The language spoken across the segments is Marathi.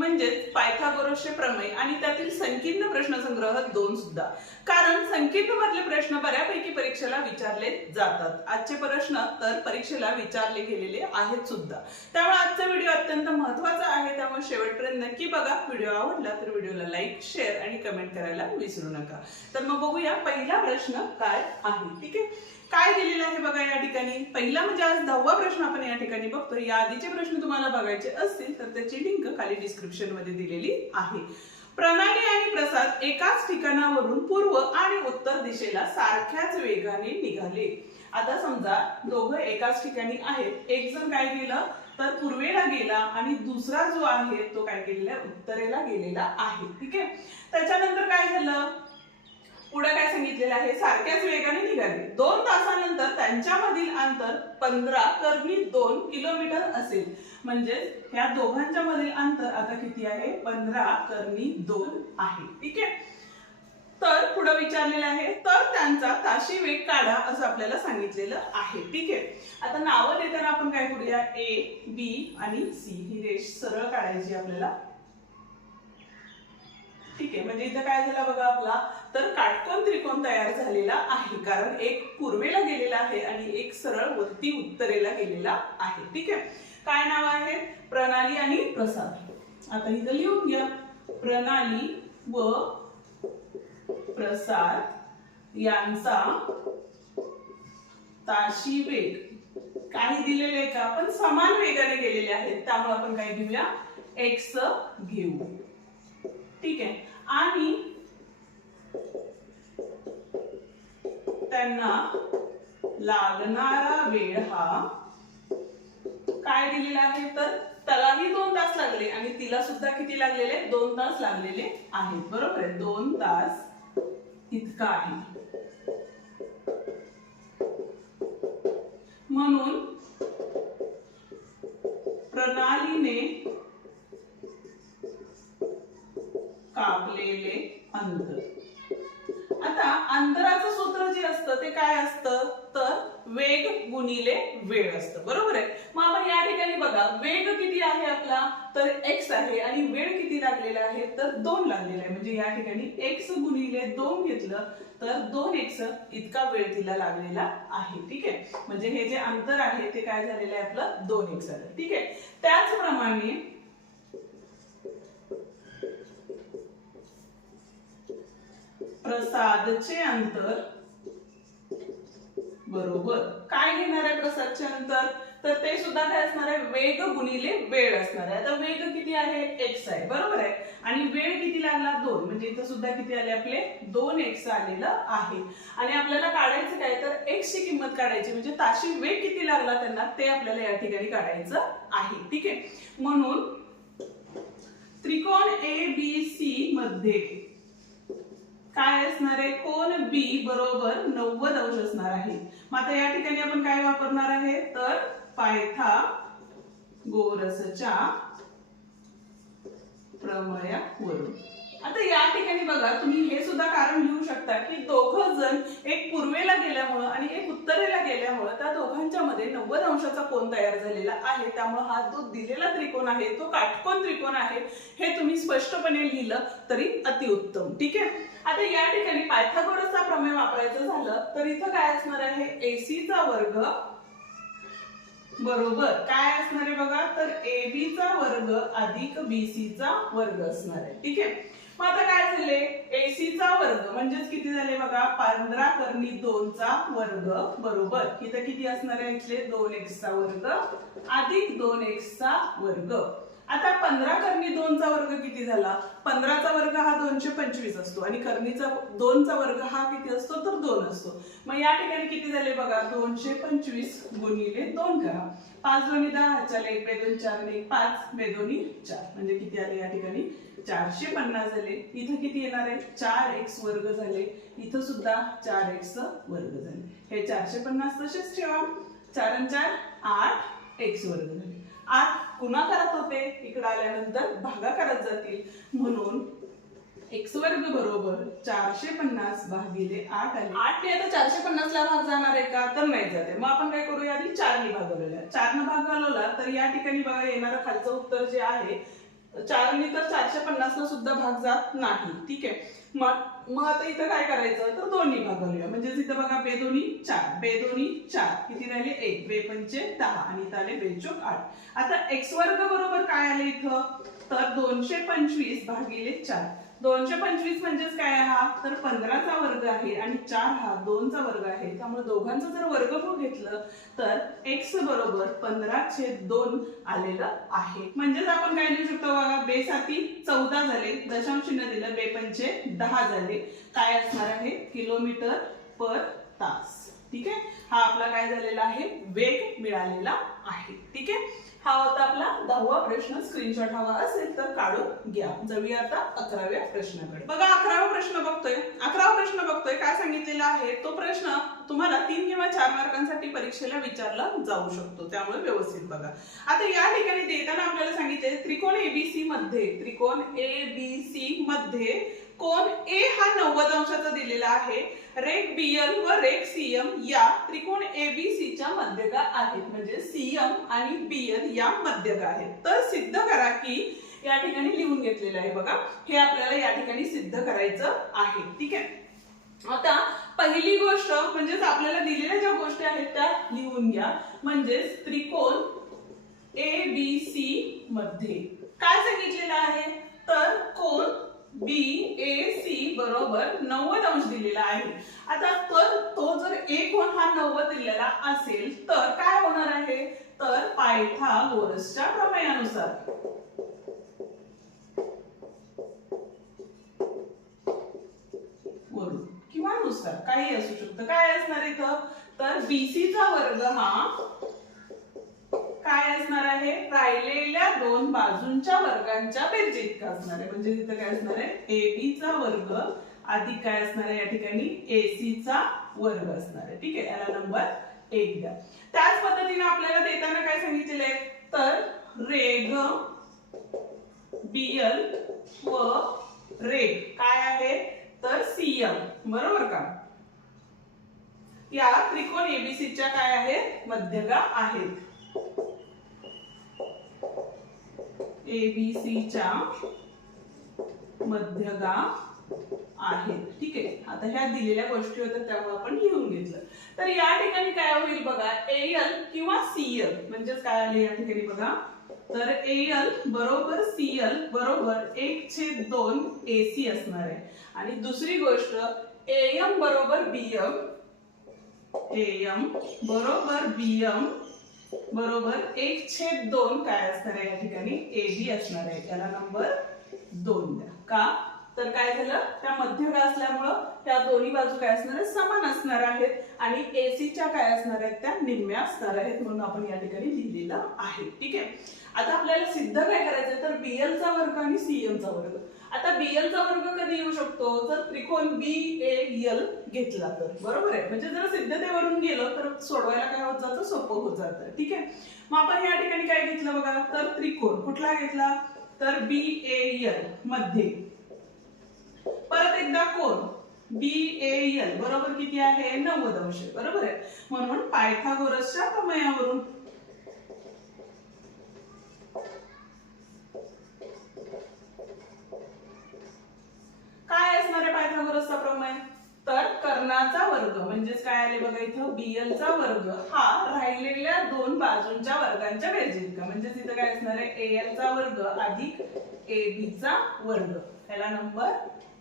म्हणजेच पायथागोरसचे प्रमेय आणि त्यातील संकीर्ण प्रश्नसंग्रह 2 सुद्धा। कारण संकीर्ण मधले प्रश्न बऱ्यापैकी परीक्षेला विचारले जातात। आजचे प्रश्न तर परीक्षेला विचारले गेलेले आहेत सुद्धा। त्यामुळे आजचा व्हिडिओ अत्यंत महत्त्वाचा आहे, त्यामुळे शेवटपर्यंत नक्की बघा। व्हिडिओ आवडला तर व्हिडिओला लाईक, शेअर आणि कमेंट करायला विसरू नका। तर मग बघूया पहिला प्रश्न काय आहे। ठीक आहे, काय दिलेलं आहे बघा या ठिकाणी। पहिला म्हणजे आज 10वा प्रश्न आपण या ठिकाणी बघतो। या आधीचे प्रश्न तुम्हाला बघायचे असतील तर त्याची लिंक खाली डिस्क्रिप्शन मध्ये दिलेली आहे। प्रणाली आणि प्रसाद एकाच ठिकाणावरून पूर्व आणि उत्तर दिशेला सारख्याच वेगाने निघाले। आता समजा दोघं एकाच ठिकाणी आहेत, एक जण काय केलं तर पूर्वेला गेला आणि दुसरा जो आहे तो काय केलेला आहे, उत्तरेला गेलेला आहे। ठीक आहे, त्याच्यानंतर काय झालं, पुढे काय सांगितलेलं आहे, सारख्याच वेगाने निघाले। 2 तासानंतर त्यांच्यामधील अंतर 15/2 किलोमीटर असेल। म्हणजे ह्या दोघांच्या मधील अंतर आता किती आहे, 15/2 आहे। ठीक आहे, तर पुढे विचारलेलं आहे तर त्यांचा ताशी वेग काढा असं आपल्याला सांगितलेलं आहे। ठीक आहे, आता नावं देताना आपण काय करूया, ए, बी आणि सी ही रेष सरळ काढायची आपल्याला। ठीक आहे, म्हणजे इथं काय झालं बघा आपला, तर काटकोन त्रिकोण तयार झालेला आहे। कारण एक पूर्वेला गेलेला आहे आणि एक सरळ वरती उत्तरेला गेलेला आहे। ठीक आहे, काय नाव आहे, प्रणाली आणि प्रसाद। आता इथं लिहून घ्या, प्रणाली व प्रसाद यांचा ताशी वेग काही दिलेले आहे का, पण समान वेगाने गेलेले आहेत, त्यामुळे आपण काय घेऊया, x घेऊ। ठीक आहे, आणि त्यांना लागणारा वेळ हा काय दिलेला आहे, तर त्यालाही 2 तास लागले आणि तिला सुद्धा किती लागलेले, 2 तास लागलेले आहेत। बरोबर आहे, 2 तास इतका आहे। म्हणून प्रणालीने कापलेले अंतर। आता अंतराचं सूत्र जे असतं ते काय असतं, तर वेग गुणिले वेळ असतं। बरोबर आहे, मग आपण या ठिकाणी बघा वेग किती आहे आपला, तर x आहे आणि वेळ किती लागलेला आहे, तर 2 लागलेला आहे। म्हणजे या ठिकाणी x गुणिले 2 घेतलं तर 2x इतका वेळ तिला लागलेला आहे। ठीक आहे, म्हणजे हे जे अंतर आहे ते काय झालेलं आहे आपलं, 2x झालं। ठीक आहे, त्याचप्रमाणे प्रसादचे अंतर बरोबर काय घेणार आहे, प्रसादचे अंतर तर ते सुद्धा काय असणार आहे, वेग गुणिले वेळ असणार आहे। आता वेग किती आहे, x आहे, बरोबर आहे, आणि वेळ किती लागला, 2, म्हणजे इथं सुद्धा किती आले आपले, 2x आलेलं आहे। आणि आपल्याला काढायचं काय, तर x ची किंमत काढायची, म्हणजे ताशी वेग किती लागला त्यांना ते आपल्याला या ठिकाणी काढायचं आहे। ठीक आहे, म्हणून त्रिकोण ABC मध्ये काय असणार आहे, कोन B बरोबर 90 अंश असणार आहे। मग आता या ठिकाणी आपण काय वापरणार आहे, तर पायथागोरसच्या प्रमेयावरून। आता या ठिकाणी बघा तुम्ही हे सुद्धा कारण लिहू शकता की दोघं जण एक पूर्वेला गेल्यामुळे आणि एक उत्तरेला गेल्यामुळे त्या दोघांच्या मध्ये 90 अंशाचा कोन तयार झालेला आहे। त्यामुळे हा जो दिलेला त्रिकोण आहे तो काटकोन त्रिकोण आहे, हे तुम्ही स्पष्टपणे लिहिलं तरी अतिउत्तम। ठीक आहे, आता या ठिकाणी पायथागोरसचा प्रमेय वापरायचं झालं तर इथं काय असणार आहे, AC चा वर्ग बरोबर काय असणार आहे बघा, तर AB चा वर्ग अधिक BC चा वर्ग असणार आहे। ठीक आहे, मग आता काय झाले, AC चा वर्ग म्हणजेच किती झाले बघा, 15/2 चा वर्ग बरोबर इथं किती असणार आहे, इथले 2x चा वर्ग अधिक 2x चा वर्ग। आता 15/2 चा वर्ग किती झाला, 15 चा वर्ग हा 225 असतो आणि कर्णीचा 2 चा वर्ग हा किती असतो, तर 2 असतो। मग या ठिकाणी किती झाले बघा, 225 गुणिले 2 करा, 5 2 10, चला 1 2 4 1 5 2 2 4, म्हणजे किती आले या ठिकाणी 450 झाले। इथं किती येणार आहे, 4x वर्ग झाले, इथं सुद्धा 4x वर्ग झाले। हे 450 तसेच ठेवा, 4 आणि 4 8x वर्ग झाले। 8 गुणाकारात होते, इकडे आल्यानंतर भागाकारात जातील, म्हणून x वर्ग बरोबर 450 भागिले 8 आले। 8 ने आता 450 ला भाग जाणार आहे का, तर नाही जाते। मग आपण काय करूया, आधी 4 ने भाग घालूया। 4 ने भाग घालवला तर या ठिकाणी बघा येणारं खालचं उत्तर जे आहे 4 नी तर 450 ला सुद्धा भाग जात नाही. ठीक आहे. मग आता इथं काय करायचं तर दोन्ही भागवूया. म्हणजे इथं बघा बे दोन्ही 4, बे दोन्ही 4, किती राहिले 1, बे पंचे 10 आणि इथं आले बे चोक 8. आता x वर्ग बरोबर काय आले इथं तर 225 भागिले 4. 225 म्हणजेच काय हा तर 15चा वर्ग आहे आणि 4 हा 2चा वर्ग आहे. त्यामुळे दोघांचं जर वर्गमूळ घेतलं तर x बरोबर 15/2 आलेलं आहे. म्हणजेच आपण काय लिहू शकतो बघा बे साती 14 झाले, दशांश चिन्ह दिलं, बे पंचे 10 झाले. काय असणार आहे किलोमीटर पर तास. ठीक आहे. हा आपला काय झालेला आहे वेग मिळालेला आहे. ठीक आहे. हा होता आपला 10वा प्रश्न. स्क्रीनशॉट हवा असेल तर काढून घ्या. जाऊया आता 11व्या प्रश्नाकडे. बघा 11वा प्रश्न बघतोय. 11वा प्रश्न बघतोय काय सांगितलेला आहे तो प्रश्न तुम्हाला 3 किंवा 4 मार्कांसाठी परीक्षेला विचारला जाऊ शकतो. त्यामुळे व्यवस्थित बघा. आता या ठिकाणी देताना आपल्याला सांगितले त्रिकोण एबीसी मध्ये कोण ए हा 90 अंशाचा दिलेला आहे. रेख बीएल व रेख सीएम या त्रिकोण एबीसी च्या मध्यगा आहेत. म्हणजे सीएम आणि बीएल या मध्यगा आहेत. तर सिद्ध करा की या ठिकाणी लिहून घेतलेलं आहे बघा. हे आपल्याला या ठिकाणी सिद्ध करायचं आहे. ठीक आहे. आता पहिली गोष्ट म्हणजे आपल्याला दिलेल्या ज्या गोष्टी आहेत त्या लिहून घ्या. म्हणजे त्रिकोण एबीसी मध्ये काय सांगितलेलं आहे तर कोण BAC बरोबर 90 अंश दिलेला आहे. आता तर तो जर एक कोण हा 90 दिलेला असेल तर काय होणार आहे तर पायथागोरसच्या प्रमेयानुसार वरून किंवा नुसार काही असू शकतं. काय असणार इथं तर BC चा वर्ग हा काय असणार आहे राहिलेल्या दोन बाजूंच्या वर्गांच्या बेरजेइतका असणार आहे. म्हणजे तिथे काय असणार आहे AB चा वर्ग अधिक काय असणार आहे या ठिकाणी AC चा वर्ग असणार आहे. ठीक आहे. याला नंबर 1 द्या. त्याच पद्धतीने आपल्याला देताना काय सांगितलेलं आहे तर रेघ BL व रेघ काय आहे तर CM बरोबर का या त्रिकोण एबीसी च्या काय आहेत मध्यगा आहेत. एबीसी च्या मध्यगा आहेत. ठीक आहे. आता ह्या दिलेल्या गोष्टी होत्या त्यामुळे आपण लिहून घेतलं. तर या ठिकाणी काय होईल बघा एल किंवा सीएल म्हणजेच काय आले या ठिकाणी बघा तर एल बरोबर सीएल बरोबर 1/2 एसी असणार आहे. आणि दुसरी गोष्ट एएम बरोबर बीएम बरोबर 1/2 काय असणार आहे या ठिकाणी एबी असणार आहे. त्याला नंबर 2 द्या. का तर काय झालं त्या मध्यगा असल्यामुळं त्या दोन्ही बाजू काय असणार आहेत समान असणार आहेत आणि एसी च्या काय असणार आहेत त्या निम्म्या असणार आहेत. म्हणून आपण या ठिकाणी लिहिलेलं आहे. ठीक आहे. आता आपल्याला सिद्ध काय करायचं तर बीएल चा वर्ग आणि सीएम चा वर्ग. आता बीएल चा वर्ग कधी येऊ शकतो जर त्रिकोण बीएल घेतला तर बरोबर आहे. म्हणजे जर सिद्धतेवरून गेलो तर सोडवायला काय होत जातं सोपं होत जातं. ठीक आहे. मग आपण या ठिकाणी काय घेतलं बघा तर त्रिकोण कुठला घेतला तर बीएल मध्ये परत एकदा कोण बीएल बरोबर किती आहे 90 अंश बरोबर आहे. म्हणून पायथागोरसच्या प्रमेयावरून काय असणार आहे पायथागोरसचा प्रमेय तर कर्णाचा वर्ग म्हणजेच काय आले बघा इथं बीएल चा वर्ग हा राहिलेल्या दोन बाजूंच्या वर्गांच्या बेरजेइतका. म्हणजे तिथं काय असणार आहे एएल चा वर्ग अधिक एबी चा वर्ग. याला नंबर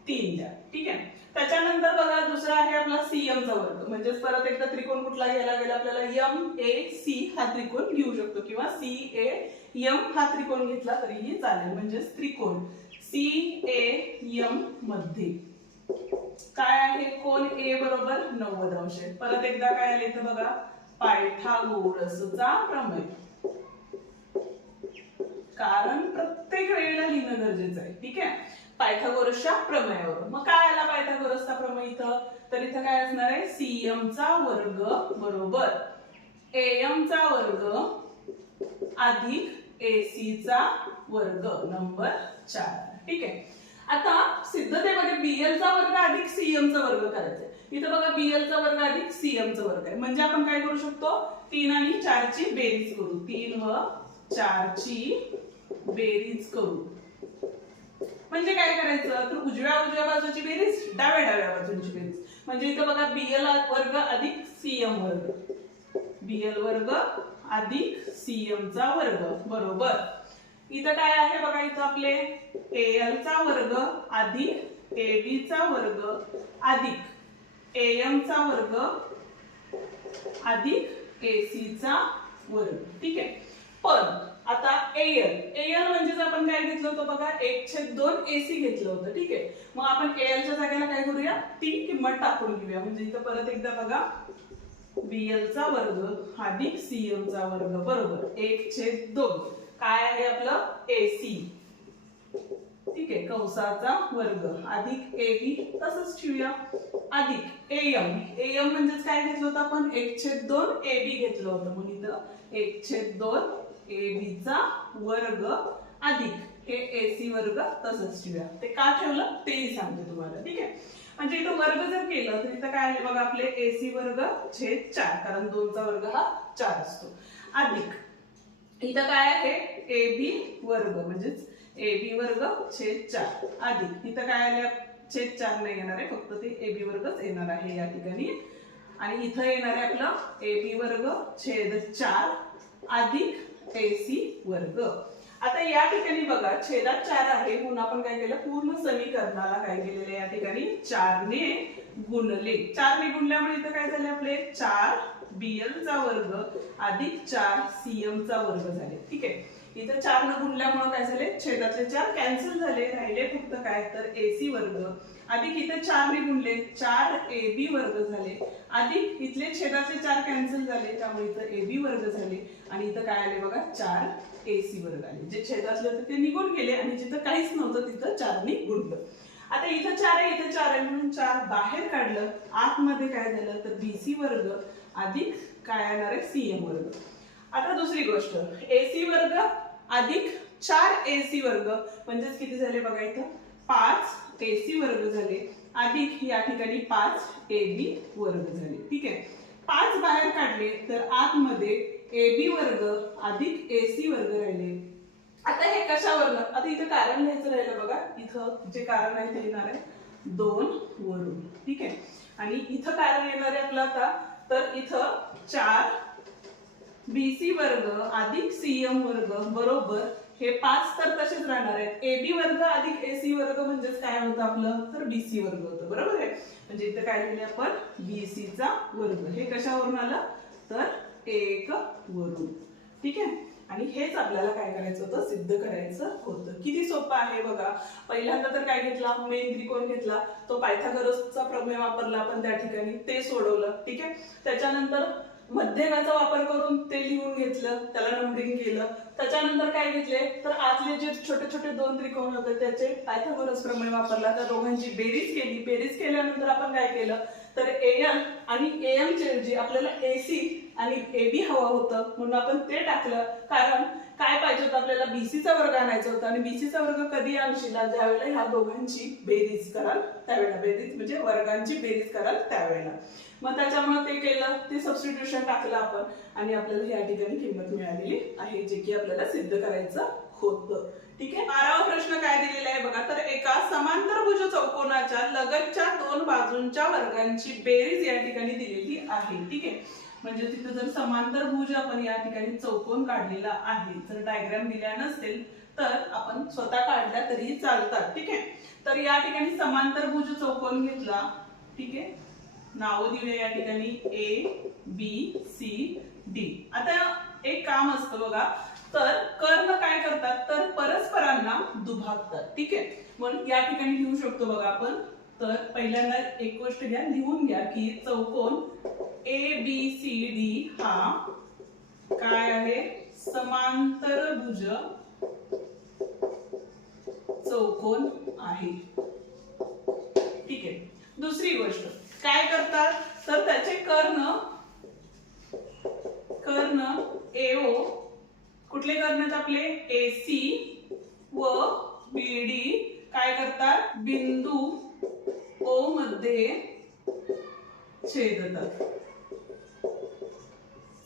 3 द्या. ठीक आहे. त्याच्यानंतर बघा दुसरा आहे आपला सीएम चा वर्ग. म्हणजे परत एकदा त्रिकोण कुठला घ्यायला गेला आपल्याला एमएसी हा त्रिकोण घेऊ शकतो किंवा सीएएम हा त्रिकोण घेतला तरीही चालेल. म्हणजे त्रिकोण सीएएम मध्ये काय आहे कोण ए बरोबर 90 अंश. परत एकदा काय आले इथं बघा पायथागोरसचा प्रमेय. कारण प्रत्येक वेळेला लिहिणं गरजेचं आहे. ठीक आहे. पायथागोरसच्या प्रमेयावर मग काय आला पायथागोरसचा प्रमेय इथं तर इथं काय असणार आहे सीएम चा वर्ग बरोबर एएम चा वर्ग अधिक एसी चा वर्ग नंबर 4. ठीक आहे. आता सिद्धतेमध्ये बीएल चा वर्ग अधिक सीएम चा वर्ग करायचा आहे. इथं बघा बीएल चा वर्ग अधिक सीएम चा वर्ग आहे. म्हणजे आपण काय करू शकतो 3 आणि 4 ची बेरीज करू. 3 व 4 ची बेरीज करू. म्हणजे काय करायचं तर उजव्या बाजूची बेरीज डाव्या बाजूची बेरीज म्हणजे इथं बघा BL वर्ग अधिक CM वर्ग BL वर्ग अधिक CM चा वर्ग बरोबर. इथं काय आहे बघा इथं आपले AL चा वर्ग अधिक AB चा वर्ग अधिक AM चा वर्ग अधिक AC चा वर्ग. ठीक आहे. पण आता AL म्हणजेच आपण काय घेतलं होतं बघा 1/2 AC घेतलं होतं. ठीक आहे. मग आपण AL च्या जागेला काय करूया ती किंमत टाकून घेऊया. म्हणजे इथं परत एकदा बघा BL चा वर्ग अधिक CM चा वर्ग बरोबर 1/2 काय आहे आपलं AC. ठीक आहे कंसाचा वर्ग अधिक AB तसंच ठेवूया अधिक AM म्हणजेच काय घेतलं होतं आपण 1/2 AB घेतलं होतं म्हणून इथं 1/2 AB चा वर्ग अधिक हे AC वर्ग तसंच ठेवूया. ते का ठेवलं तेही सांगते तुम्हाला. ठीक आहे. म्हणजे इथं वर्ग जर केलं तर इथं काय आले बघा आपले AC वर्ग छेद 4 कारण 2 चा वर्ग हा 4 असतो अधिक इथं काय आहे AB वर्ग म्हणजेच AB वर्ग छेद 4 अधिक इथं काय आले छेद 4 नाही येणार आहे फक्त ते AB वर्गच येणार आहे या ठिकाणी आणि इथं येणार आहे आपलं AB वर्ग छेद 4 अधिक AC वर्ग. आता या ठिकाणी बघा छेदात 4 आहे म्हणून आपण काय केलं पूर्ण समीकरणाला काय केलेलं या ठिकाणी 4 ने गुणले. 4 ने गुणल्यामुळे इथं काय झाले आपले 4 BL चा वर्ग अधिक 4 CM चा वर्ग झाले. ठीक आहे. इथं 4 ने गुणल्यामुळे काय झाले छेदातले 4 कॅन्सल झाले राहिले फक्त काय तर AC वर्ग अधिक इथं 4 ने गुणले 4 AB वर्ग झाले अधिक इथले छेदातले 4 कॅन्सल झाले त्यामुळे इथं AB वर्ग झाले आणि इथं काय आले बघा 4 AC वर्ग आले. जे छेदातले होते ते निघून गेले आणि जिथं काहीच नव्हतं तिथं 4 ने गुणलं. आता इथं 4 आहे इथं 4 आहे म्हणून 4 बाहेर काढलं आतमध्ये काय झालं तर BC वर्ग अधिक काय येणार आहे CM वर्ग. आता दुसरी गोष्ट AC वर्ग अधिक 4 AC वर्ग म्हणजेच किती झाले बघा इथं 5 AC वर्ग झाले अधिक या ठिकाणी 5 AB वर्ग झाले. ठीक आहे. 5 बाहेर काढले तर आतमध्ये AB वर्ग अधिक AC वर्ग राहिले. आता हे कशावरनं आता इथं कारण लिहायचं राहिलं बघा इथं जे कारण आहे ते येणार आहे 2 वरून. ठीक आहे. आणि इथं कारण येणार आहे आपलं आता तर इथं 4 BC वर्ग अधिक CM वर्ग बरोबर हे 5 तर तसेच राहणार आहेत. AB वर्ग अधिक AC वर्ग म्हणजेच काय होतं आपलं तर BC वर्ग होतं बरोबर आहे. म्हणजे इथं काय लिहिले आपण BC चा वर्ग हे कशावरून आलं तर 1 वरून. ठीक आहे. आणि हेच आपल्याला काय करायचं होतं सिद्ध करायचं होतं. किती सोपं आहे बघा. पहिल्यांदा तर काय घेतला मेन त्रिकोण घेतला तो पायथागोरसचा प्रमेय वापरला आपण त्या ठिकाणी ते सोडवलं. ठीक आहे. त्याच्यानंतर मध्यकाचा वापर करून ते लिहून घेतलं त्याला नंबरिंग केलं. त्याच्यानंतर काय घेतले तर आतले जे छोटे छोटे 2 त्रिकोण होते त्याचे पायथागोरस प्रमेय वापरला त्या दोघांची बेरीज केली. बेरीज केल्यानंतर आपण काय केलं तर AL आणि AM चे ऐवजी आपल्याला AC आणि AB हवा होतं म्हणून आपण ते टाकलं कारण काय पाहिजे होतं आपल्याला BC चा वर्ग आणायचा होता आणि BC चा वर्ग कधी आणशीला ज्यावेळेला ह्या दोघांची बेरीज कराल त्यावेळेला बेरीज म्हणजे वर्गांची बेरीज कराल त्यावेळेला. मग त्याच्यामुळे ते केलं ते सबस्टिट्यूशन टाकलं आपण आणि आपल्याला या ठिकाणी किंमत मिळालेली आहे जे की आपल्याला सिद्ध करायचं होतं. ठीक आहे. 12वा प्रश्न काय दिलेला आहे बघा तर एका समांतरभुज चौकोनाच्या लगतच्या 2 बाजूंच्या वर्गांची बेरीज या ठिकाणी दिलेली आहे. ठीक आहे. म्हणजे तिथे जर समांतरभुज आपण या ठिकाणी चौकोन काढलेला आहे जर डायग्राम दिल्या नसेल तर आपण स्वतः काढल्या तरी चालतात. ठीक आहे. तर या ठिकाणी समांतरभुज चौकोन घेतला. ठीक आहे. नाव दिले या ठिकाणी ABCD. आता एक काम असतं बघा तर कर्ण काय करतात तर परस्परांना दुभागतात. ठीक आहे. म्हणून या ठिकाणी लिहू शकतो बघा आपण तर पहिल्यांदा एक गोष्ट घ्या लिहून घ्या की चौकोन ABCD हा काय आहे समांतरभुज चौकोन आहे. ठीक आहे. दुसरी गोष्ट काय करतात तर त्याचे कर्ण AO कुठले कर्ण आहेत आपले AC व BD काय करतात बिंदू O मध्ये छेदतात.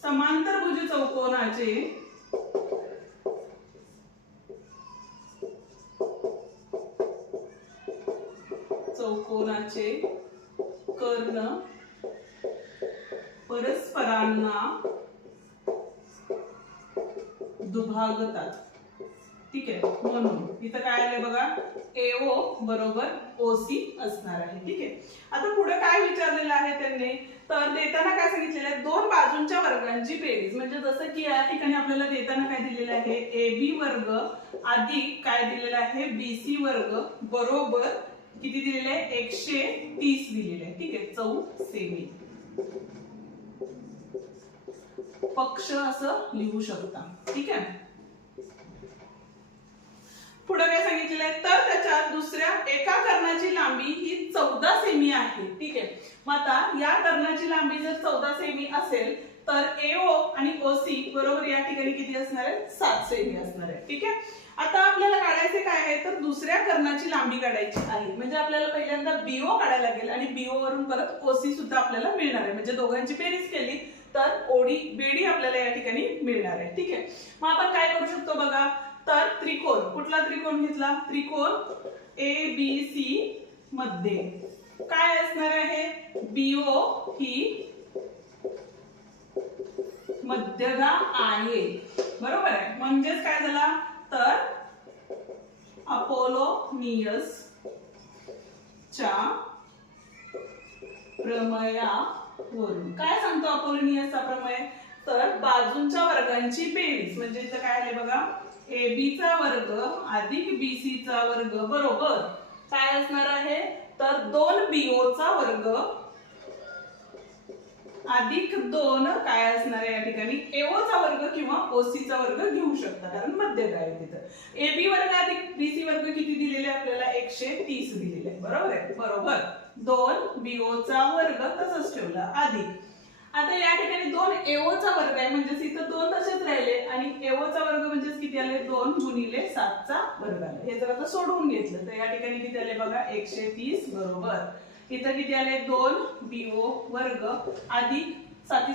समांतरभुज चौकोनाचे चौकोनाचे कर्ण परस्परांना दुभागतात. ठीक आहे, म्हणून इथं काय आलंय बघा, AO बरोबर OC असणार आहे. ठीक आहे, आता पुढे काय विचारलेलं आहे त्यांनी, तर देताना काय सांगितलेलं आहे, दोन बाजूंच्या वर्गांची बेरीज. म्हणजे जसं की या ठिकाणी आपल्याला देताना काय दिलेलं आहे, AB वर्ग अधिक काय दिलेलं आहे, BC वर्ग बरोबर किती दिलेलं आहे, 130 दिलेलं आहे. ठीक आहे, 4 सेमी. पक्ष असं लिहू शकता. ठीक आहे, पुढे काय सांगितलेलं आहे, तर त्याच्यात दुसऱ्या एका कर्णाची लांबी ही 14 सेमी आहे. ठीक आहे, मग आता या कर्णाची लांबी जर 14 सेमी असेल तर AO आणि OC बरोबर या ठिकाणी किती असणार आहे, 7 सेमी असणार आहे. ठीक आहे, आता आपल्याला काढायचे काय आहे, तर दुसऱ्या कर्णाची लांबी काढायची आहे. म्हणजे आपल्याला पहिल्यांदा BO काढायला लागेल आणि BO वरून परत OC सुद्धा आपल्याला मिळणार आहे. म्हणजे दोघांची बेरीज केली तर BD आपल्याला या ठिकाणी मिळणार आहे. ठीक आहे, मग आपण काय करू शकतो बघा, तर त्रिकोण, कुठला त्रिकोण घेतला, त्रिकोण ABC मध्ये काय असणार आहे, BO ही मध्यगा आहे. बरोबर आहे, म्हणजेच काय झाला, तर अपोलोनियस च्या प्रमेयावरून काय सांगतो अपोलोनियसचा प्रमेय, तर बाजूंच्या वर्गांची बेरीज. म्हणजे इथं काय आले बघा, AB चा वर्ग अधिक BC चा वर्ग बरोबर काय असणार आहे, तर 2BO चा वर्ग अधिक 2 काय असणार आहे या ठिकाणी, AO चा वर्ग किंवा OC चा वर्ग घेऊ शकता, कारण मध्य काय आहे तिथं. AB वर्ग अधिक BC वर्ग किती दिलेले आपल्याला, 130 दिलेले आहे. बरोबर आहे, बरोबर 2BO चा वर्ग तसंच ठेवला अधिक. आता या ठिकाणी 2 AO चा वर्ग आहे, म्हणजे इथं 2 तसेच राहिले आणि AO चा वर्ग म्हणजे किती आले, 2 गुणिले 7 चा वर्ग आले. हे जर आता सोडवून घेतलं तर या ठिकाणी किती आले बघा, 130 बरोबर इथं किती आले, 2BO वर्ग अधिक 7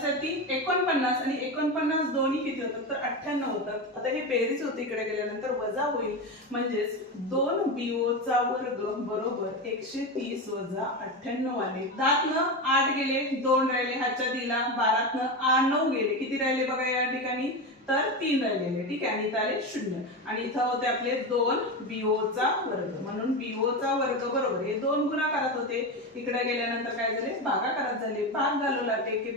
49 आणि 49 दोन्ही किती होतात, तर 98 होतात. आता हे बेरीज होती, इकडे गेल्यानंतर वजा होईल, म्हणजेच 2BO चा वर्ग बरोबर 130 वजा 98 आले. 10 8 गेले, 2 राहिले, हातच्या दिला 12 9 गेले, किती राहिले बघा या ठिकाणी, तर 3 राहिलेले. ठीक आहे, आणि इथं आले 0 आणि इथं होते आपले 2BO चा वर्ग. म्हणून BO चा वर्ग बरोबर, हे 2 गुणाकारात होते, इकडे गेल्यानंतर काय झाले, भागाकारात झाले. भाग घालवला की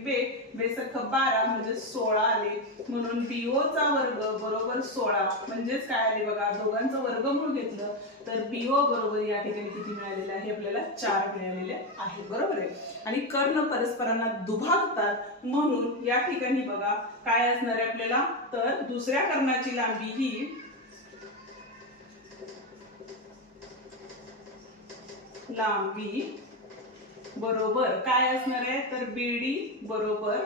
बेसख 12 म्हणजे 16 आले. म्हणून BO चा वर्ग बरोबर 16, म्हणजेच काय आले बघा, दोघांचं वर्गमूळ घेतलं तर BO बरोबर या ठिकाणी किती मिळालेलं आहे आपल्याला, 4 मिळालेले आहे. बरोबर आहे, आणि कर्ण परस्परांना दुभागतात, म्हणून या ठिकाणी बघा काय असणार आहे आपल्याला, तर दुसऱ्या कर्णाची लांबी ही बरोबर काय असणार आहे, तर BD बरोबर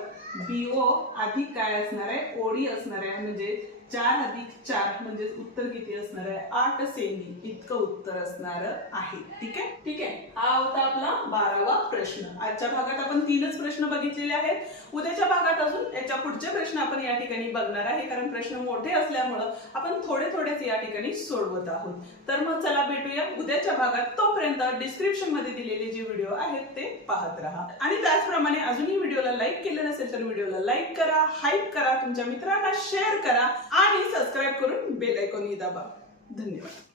BO अधिक काय असणार आहे, OD असणार आहे. म्हणजे 4 अधिक 4 म्हणजे उत्तर किती असणार आहे, 8 सेमी इतकं उत्तर असणार आहे. ठीक आहे, ठीक आहे, हा होता आपला 12वा प्रश्न. आजच्या भागात आपण 3च प्रश्न बघितलेले आहेत. उद्याच्या भागात अजून याच्या पुढचे प्रश्न आपण या ठिकाणी बघणार आहे, कारण प्रश्न मोठे असल्यामुळं आपण थोडेच या ठिकाणी सोडवत आहोत. तर मग चला भेटूया उद्याच्या भागात. तोपर्यंत डिस्क्रिप्शन मध्ये दिलेले जे व्हिडिओ आहेत ते पाहत राहा, आणि त्याचप्रमाणे अजूनही व्हिडिओला लाईक केलं नसेल तर व्हिडिओला लाईक करा, हाईप करा, तुमच्या मित्रांना शेअर करा आणि सबस्क्राईब करून बेल आयकॉन दाबा. धन्यवाद.